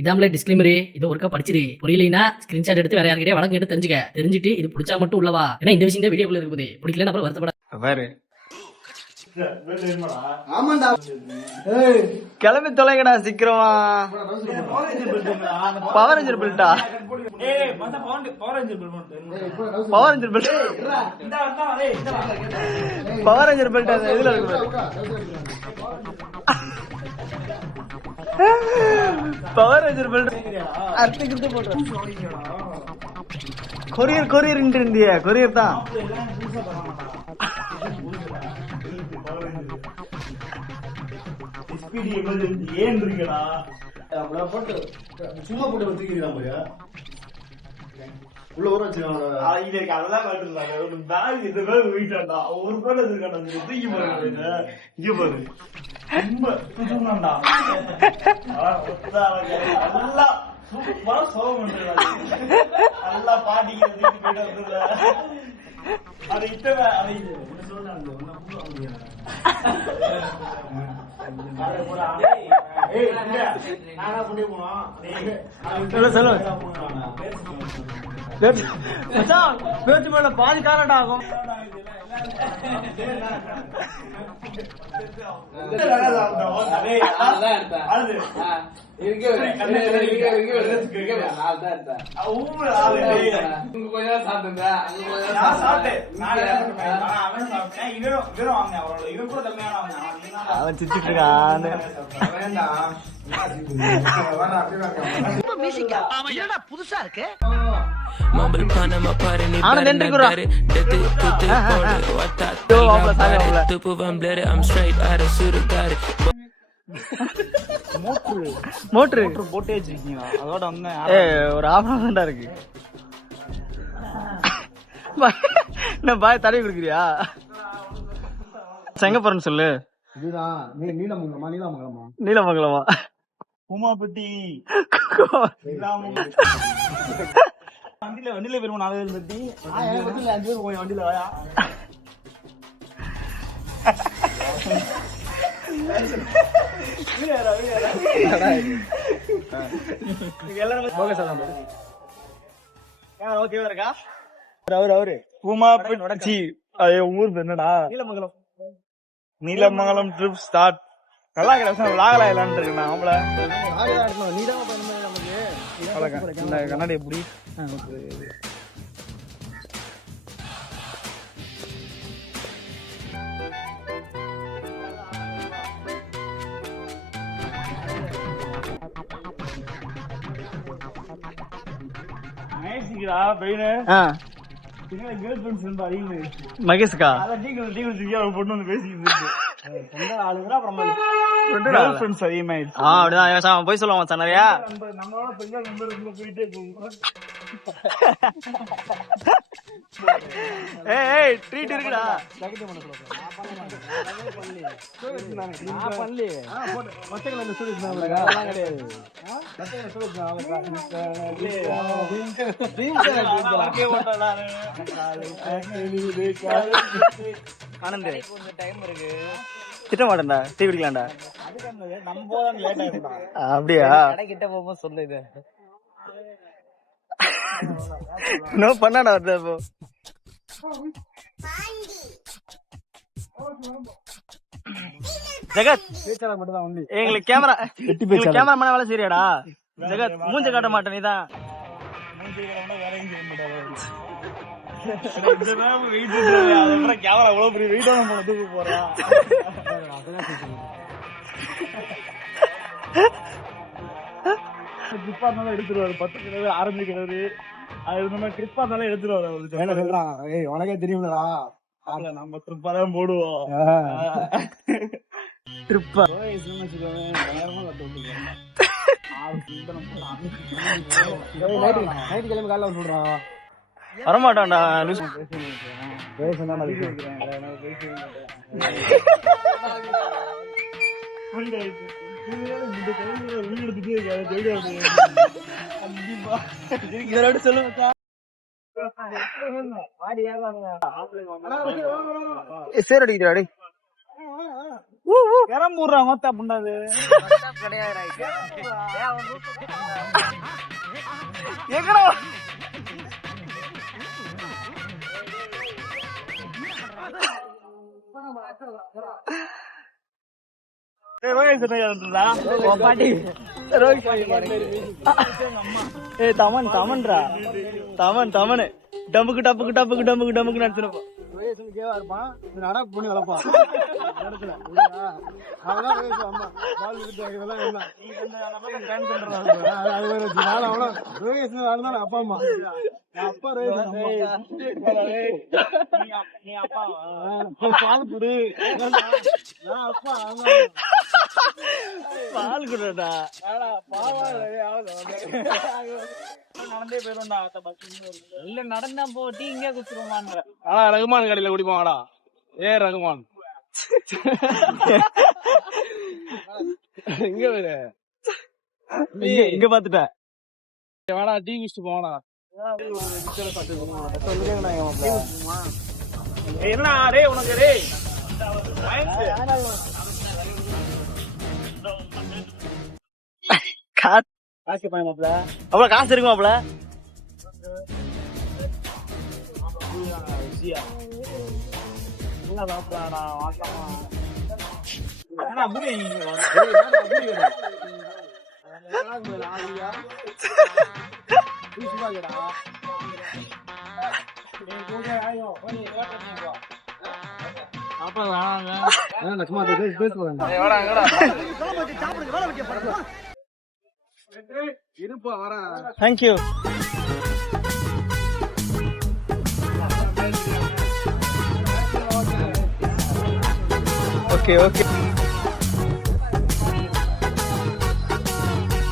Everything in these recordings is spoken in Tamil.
இதாமலே டிஸ்கிளைமரு. இது ஒருக்கா படிச்சிரு. புரியலைன்னா ஸ்கிரீன்ஷாட் எடுத்து வேற யார்கிட்டயே வழக்கு எடுத்து தெரிஞ்சுட்டு இது பிடிச்சா மட்டும் உள்ளவா. ஏன்னா இந்த விஷயம் தான் வீடியோக்குள்ள இருக்குது. பிடிக்கலன்னா அப்புறம் வருத்தப்பட பாரு. கிளம்பி தொலைங்கடா சீக்கிரமா. பவர் ரேஞ்சர் பில்ட்டா? Power ranger build, power ranger build இதுல இருக்கு. பவர் ரேஞ்சர் பில்ட் அர்த்தம் போட்டு கொரியர் கொரியர் இருந்திய கொரியர் தான். ஏன் இருக்கா போட்டு சும்மா போட்டு வச்சுக்கிறான் உள்ள ஊற வச்சிருக்காங்க. அதெல்லாம் காட்டுறாங்க. இந்த பேர் வீட்டாண்டா ஒரு பேர் இருக்காண்டா தூக்கி பாருங்க. இங்க பாரு ரொம்ப புதுமாண்டா நல்லா சூப்பரா சோகம் பண்றாங்க. நல்லா பாட்டிக்கு போயிட்டு வந்து அது இத்தனை அதை என்ன சொல்றாங்க பேச்சு மேல பாதி காரண்ட் ஆகும். அவன் சிரிச்சிட்டு இருக்கான். புதுசா இருக்கு. மோட்டரு போட்டே வச்சிருக்கீங்களா? அதோட ஒரு ஆபரணம் தான் இருக்கு. என்ன பாய் தடவி கொடுக்குறியா? எங்க போறேன்னு சொல்லு. நீலமங்கலமா நீலமங்கலமா நீலமங்கலமா உமாபட்டி வண்டியில பெருமா 4 பேர் பத்தி 5 பேர் போய் வண்டியில வாயா. ஓகேவா இருக்கா? அவரு உமாபட்டி ஊர் என்னடா? நீலமங்கலம். Neelamangalam trip start. நல்லா லாகலா இல்லான்னு இருக்குண்ணா. அவங்கள கண்ணாடி எப்படி மகேஷ்கா பொண்ணு வந்து பேசிக்கிட்டு அப்படிதான் போய் சொல்லுவான் சார் நிறையா. ஏய் ட்ரீட் இருக்குடா. ஆனந்த் திட்ட மாட்டேன்டா. டீ குடிக்கலாம்டா. அப்படியா? கிட்ட போகும்போது சொல்லு. இது இன்னும் பண்ணாடா வருது. அப்போ ஜெகத் எங்களுக்கு கேமரா கேமரா மன வேலை சரியாடா? ஜெகத் மூஞ்ச காட்ட மாட்டேன். நீதான் கேமரா எவ்வளவு பெரிய வெயிட்டான போன தூக்கி போறான். கிரிப்பா இருந்தாலும் எடுத்துருவாரு. 10 கிலோ ஆரம்பிக்கிறாரு. அது நம்ம கிரிப்பா இருந்தாலும் எடுத்துருவாரு. அவரு சொல்றான், ஏய் உனக்கே தெரியும்லடா நம்ம ட்ரிப்பா தான் போடுவோம். ட்ரிப்பா நைட்டு கிளம்பி காலைல சொல்றான். வரமாட்டான்டா. சேர் அடிக்கிறாடி. கிளம்புறா மொத்த அப்படின்னாது எங்கடா தமன் தமன்ரா தமன் தமனு டம்புக்கு டப்புக்கு டப்புக்கு டம்புக்கு டம்புக்கு நடத்துறப்போ அப்பா அம்மா அப்பா பால் குடுடா நடந்தே போயிரும்டா இல்ல நடந்தா போட்டி இங்கே குத்துருவான்ற ஆனா ரகுமான் கடையில குடிப்பாங்கடா ரகுமான் இங்க வேறு இங்க பாத்துட்டேன் வாடா டீ குடிச்சிட்டு போவாடா என்ன டேய் உனக்கு டேய் காசு பாயமாப்ல அவ்வளவு காசு இருக்குமாப்ல இருப்பா வரேன் தேங்க்யூ ஓகே ஓகே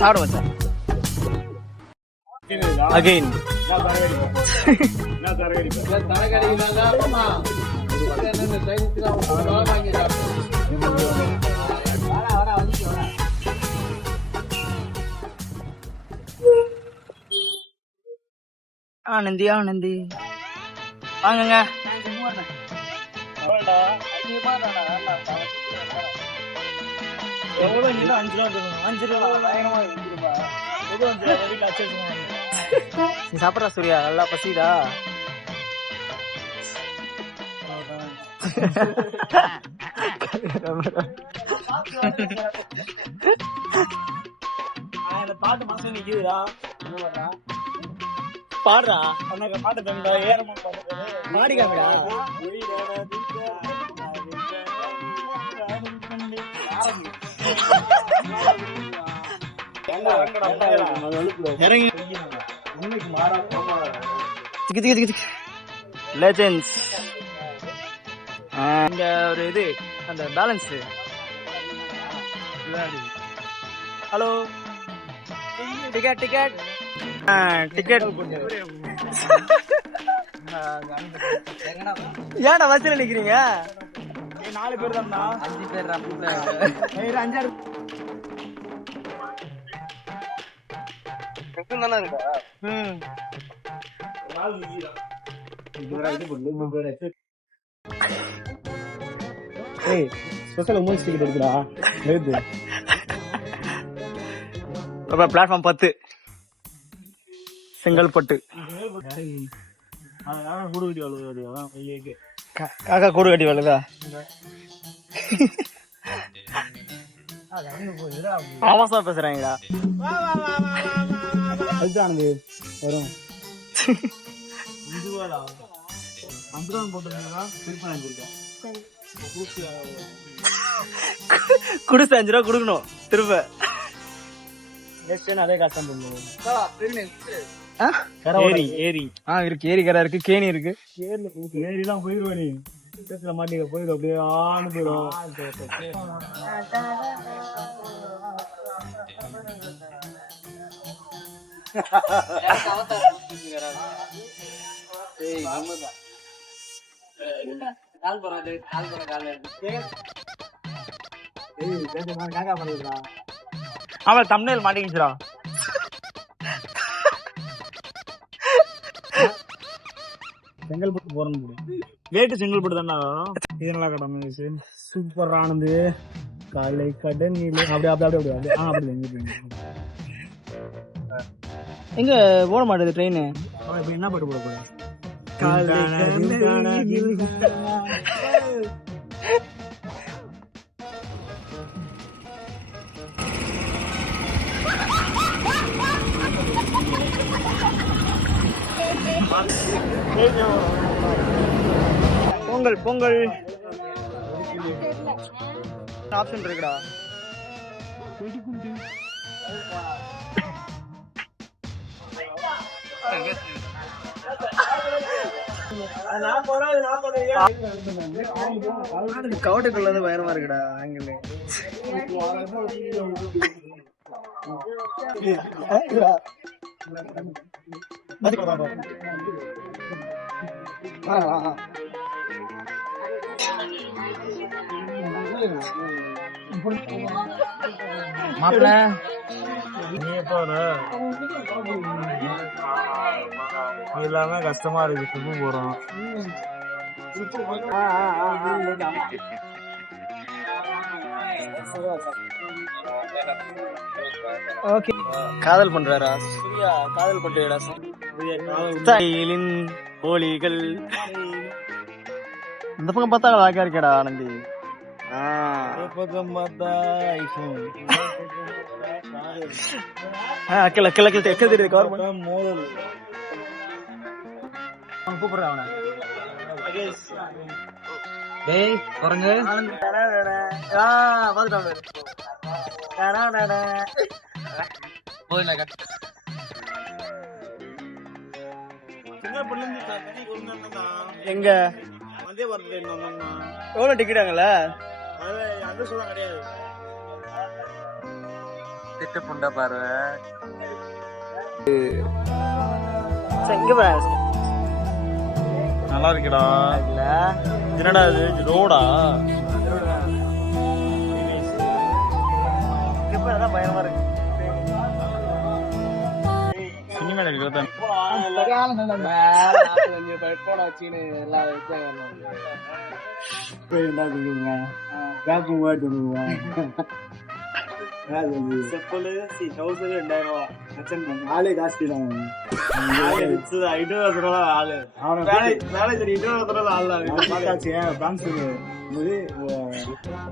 சாப்பிடுவோம் சார் அகைன் ஆனந்தி ஆனந்தி வாங்குங்க எவ்வளவு நீங்க 5 ரூபா 5 ரூபா பயங்கரமா இருக்குப்பா எது 5 ரூபா வீட்டுல வச்சிருக்கோம் நீ சாப்பிட்றா சூர்யா நல்லா பசிதா பாட்டு மனசு நிக்குதுடா பாடுறா அண்ணா பாட்டு தந்தா ஏறமா பாடிக்காங்கடா லெஜெண்ட்ஸ் இங்க ஒரு இது அந்த balance hello ticket ticket ticket ஏன்டா பஸ்ல நிக்கிறீங்க 4 பேர் தான்டா 5 பேர் 5 தானே இருக்கா பிளாட்ஃபார்ம் 10 செங்கல்பட்டு காக்கா கூடு கட்டி வளருதா ஆமாசா பேசுறாங்கடா அதுதான் வரும் குடிச்சு 5 ரூபா கொடுக்கணும் திரும்ப அதே காசு ஏரி ஏரி இருக்கு ஏரி கடை இருக்கு கேணி இருக்கு ஏரி தான் போயிருவோம் நீ பேசுற மாட்டீங்க போயிடும் அப்படியே ஆணு போயிடும் அவன் தம்ப்நெயில் மாட்டிக்கிச்சுடா செங்கல்பட்டு போறேன்னு ரேட்டு செங்கல்பட்டு தானே இது நல்லா கடமை சூப்பர் ஆனது காலை கடன் அப்படி அப்படி அப்படி அப்படி அப்படி எங்க போட மாட்டேது ட்ரெயின்? இப்ப என்ன பாட்டு போட போறேன்? பொங்கல் பொங்கல் ஆப்ஷன் இருக்குடா. கவுட்டுக்குள்ள வந்து பயமா இருக்குடா ஆங்கில. மாப்பிள்ள நீ போற எல்லாமே கஷ்டமா இருக்கு. திரும்ப போறோம். ஓகே காதல் பண்றாரா சூர்யா? காதல் பண்றீடா ஸ்டைலின் போலிகள். இந்த பக்கம் பார்த்தா அழகா இருக்கடா ஆனந்தி. பக்கம் பார்த்தா ஐபோன் அக்கல அக்கல அக்கல எக்க தெரியுது கவர்மெண்ட் மோதல். கூப்பிடுறேன் அவனை. டேய் குரங்கு எங்க எவ்வளவு டிக்கெட்டாங்கல்ல? அது சொல்ல கிடையாது. திட்டு புண்டை பாரு. எங்க நல்லா இருக்குடா. என்னடா இது ரோடா? பயமா இருக்கு. சினிமா எடுக்கிறதா ஆளே காசு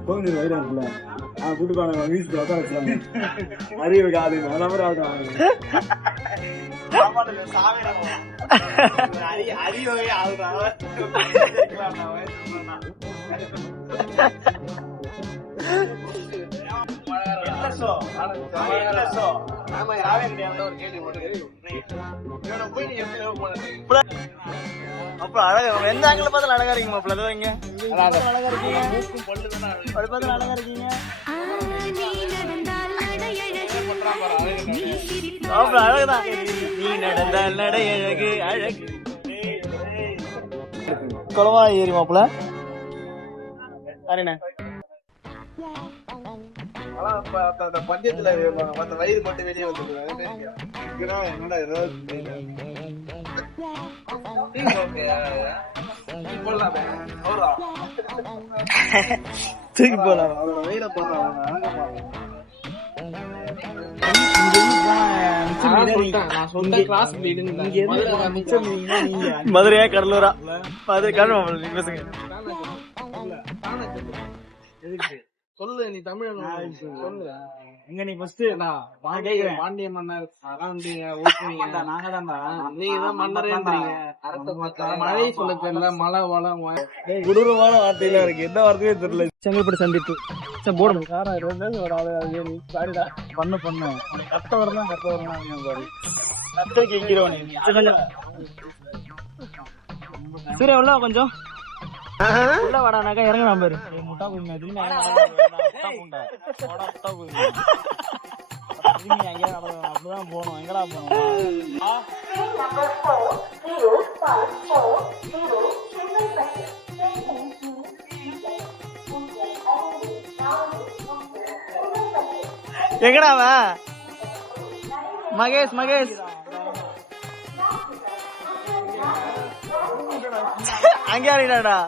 கோவில் வயிறு இருக்குல்ல கூட்டு போன வீட்டுல உட்கார வச்சாங்க. அறிவு ஆளு அந்த மாதிரி ஆளு அறிவே ஆளுதான். அப்புறம் அழகா எந்த ஆங்கில பார்த்தாலும் அழகா இருக்கீங்க மாப்பிள்ள. அதோ இங்க அழகா இருக்கீங்க. அப்படி பார்த்தாலும் அழகா இருக்கீங்க. மாப்பிள்ள அழகுதான். நீ நடந்தால் நடை அழகு அழகு. குளவா ஏறி மாப்பிள்ள சரிண்ணே. பஞ்சத்துல வயிறு மட்டும் வெளியே வந்து தூக்கி போலாம். வயிறை போடுறாங்க. மதுரையா கடலூரா? மதுரை கடலூர் நீங்க பேசுங்க. சொல்லு நீ தமிழ் சொல்லு. எங்க நீ ஃபர்ஸ்ட் பாண்டிய மன்னர் நாங்க தான்டா. நீங்க தான் மன்னரேன்றீங்க. மழை சொல்ல தெரியல. மழை வளம் கொடூரமான வார்த்தையில இருக்கு. எந்த வார்த்தையே தெரியல. செங்கல்பட்டு சந்திப்பு போடும். பண்ண கத்த வரலாம் கத்த வரலாம் கத்தக்கு எங்கிறவனே. சூர்யா உள்ள கொஞ்சம் உள்ள வாடானாக்கா இறங்கலாம் பாரு. முட்டா குடிங்க திரும்பி முட்டா குண்டா முட்டா குடிங்க திரும்பி அங்கே அப்படிதான் போகணும். எங்கடா போகணும்? எங்கடா அவன்? மகேஷ் மகேஷ் அங்கே ஆடிடாடா.